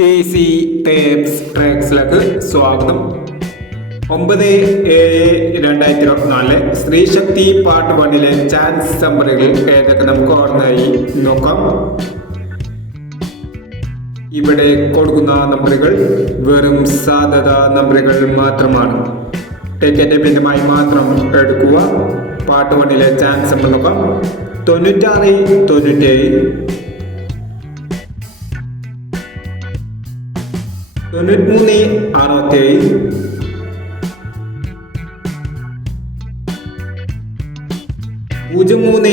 Easy tapes ട്രാക്സിലേക്ക് സ്വാഗതം. 9/7/2024 സ്ത്രീശക്തി part 1 chance നമ്പറുകൾ ഏതൊക്കെ നമുക്ക് ഓർമ്മയായി നോക്കാം. ഇവിടെ കൊടുക്കുന്ന നമ്പറുകൾ വെറും സാധ്യത നമ്പറുകൾ മാത്രമാണ്. ടിക്കറ്റ് ഭിന്നമായി മാത്രം എടുക്കുക. പാർട്ട് 1 ചാൻസ് നമ്പർ നോക്കാം. 96, 97, 93, 67, 03, 47, 53,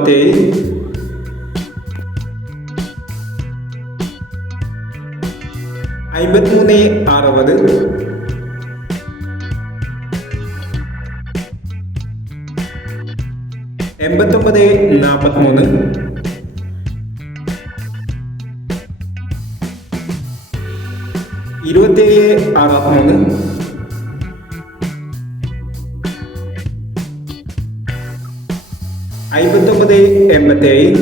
60, 89, 43, 27, 63,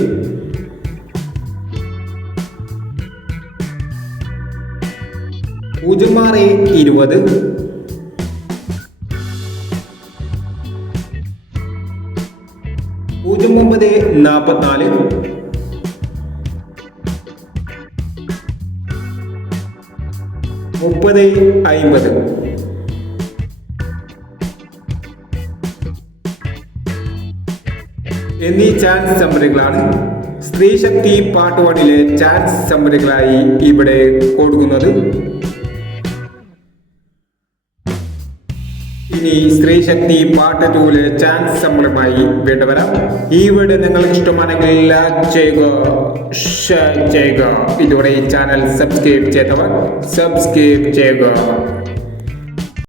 59, 87, 06, 20, 09, 44, 30, 50. എന്നീ ചാൻസ് നമ്പറുകളാണ് സ്ത്രീശക്തി പാർട്ട് 1 ചാൻസ് നമ്പറുകളായി ഇവിടെ കൊടുക്കുന്നത്. ഇനി സ്ത്രീശക്തി പാർട്ട് 2 ചാൻസ് നമ്പറുമായി വീണ്ടും വരാം. ഈ വീഡിയോ നിങ്ങൾക്ക് ഇഷ്ടമാണെങ്കിൽ ലൈക്ക് ചെയ്യുക, ഷെയർ ചെയ്യുക. ഇതോടെ ഈ ചാനൽ സബ്സ്ക്രൈബ് ചെയ്തവർ സബ്സ്ക്രൈബ് ചെയ്യുക.